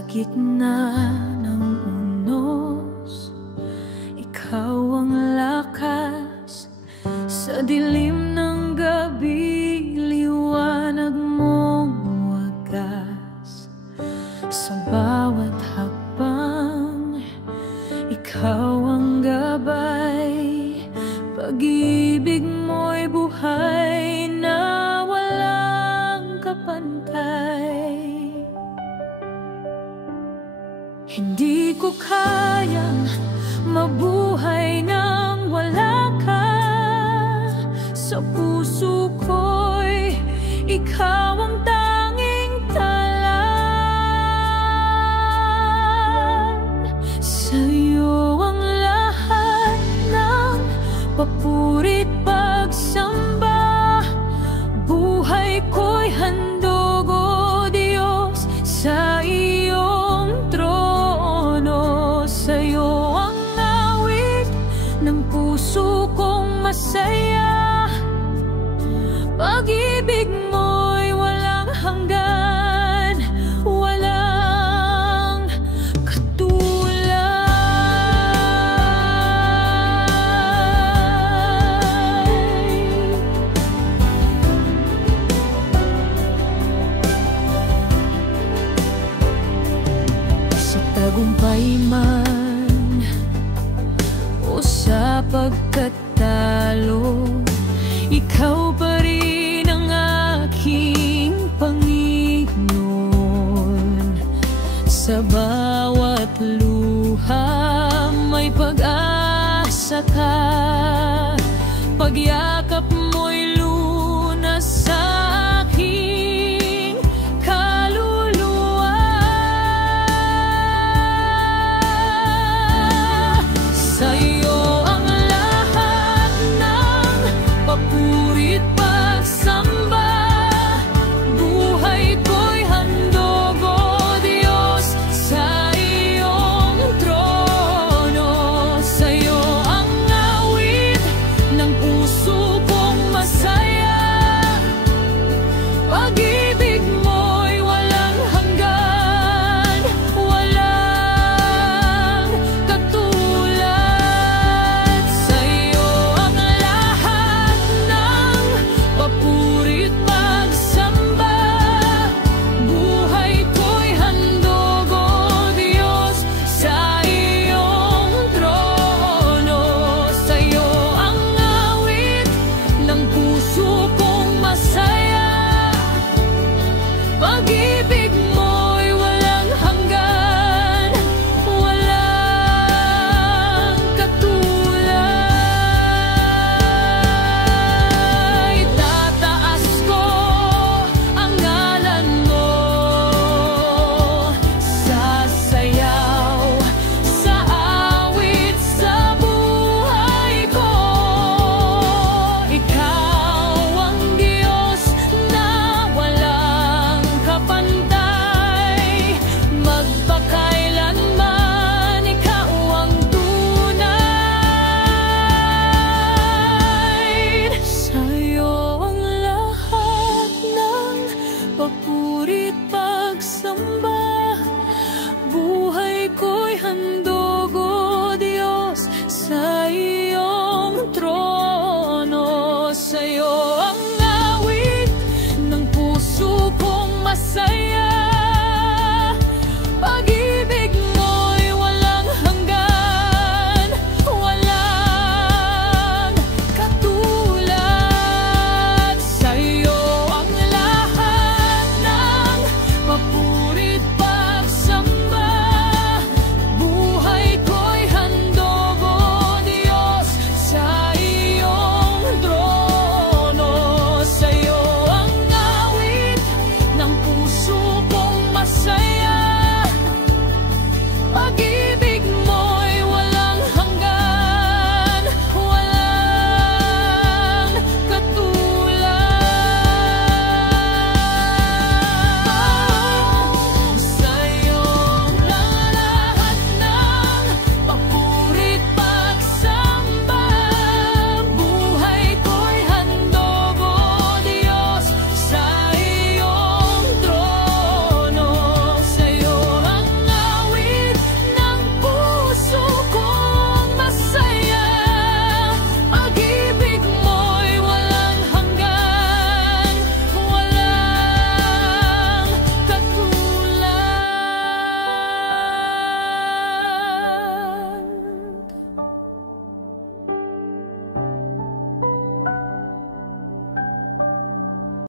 Sa gitna ng unos, ikaw ang lakas. Sa dilim ng gabi, liwanag mong wagas. Sa bawat hakbang, ikaw ang gabay. Pag-ibig mo'y buhay na walang kapantay. Hindi ko kayang mabuhay nang wala ka. Sa puso ko'y ikaw ang tanging talan. Sa'yo ang lahat ng papurit pagsamba. Buhay ko'y handog, o Diyos, sa iyong trono. Sa'yo ang awit ng puso kong masaya. Pag-ibig mo'y walang hanggan, walang katulad. Sa tagumpay man o sa pagkatalo, ikaw pa rin ang aking Panginoon. Sa bawat luha may pag-asa ka. Pag